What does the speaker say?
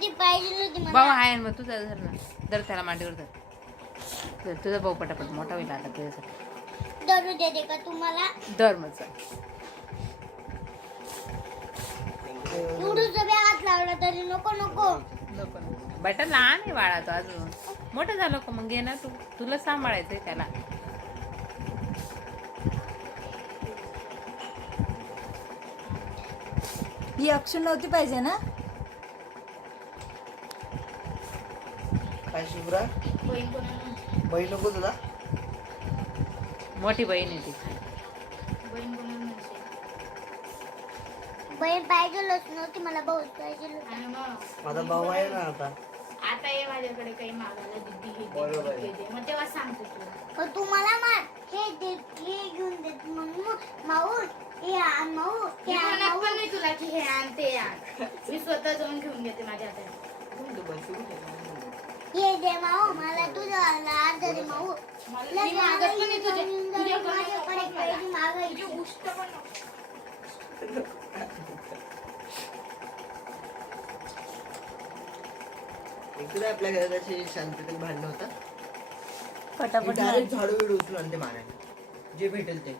मोठी पाहिजे होती मला. भाऊ आहे ना, मग तुझा धर ना, धर त्याला मांडीवर धर. तुझा भाऊ पटापट मोठा होईल आता तुझ्यासाठी. दरू देते का तुम्हाला? धर मग चल. एवढं सगळं हात लावला तरी नको नको. बेटा लहान आहे बाळा तो अजून. मोठं झालं का मग घे ना तू, तुला सांभाळायचंय त्याला. ही अक्षर नव्हती पाहिजे ना. काय शिवरा बहीण नको तुला. मोठी बहीण आहे ती. बहीण पाहिजेलच नव्हती मला, भाऊ पाहिजे. माझा भाऊ आहे ना आता. आता ये माझ्याकडे काही मागायला दिदी हे बरोबर दे, आहे. हे दे. मग तेव्हा सांगते तुला. पण तू मला मार हे दे, हे घेऊन देत मग माऊ हे आण, माऊ मी हे आण, म्हणत माऊ. पण नाही तुला की हे आण ते आण. मी स्वतः जाऊन घेऊन घेते माझ्या हाताने. हे दे माऊ मला, तुझं अर्ध दे माऊ. मी मागत पण नाही तुझ्याकडे माझ्याकडे काही मागायची. गोष्ट पण नको. इकडे आपल्या घरात अशी शांततेत भांडणं होतात. पटापट डायरेक्ट झाडू बिडू उचलून आणते मारायला, जे भेटेल ते.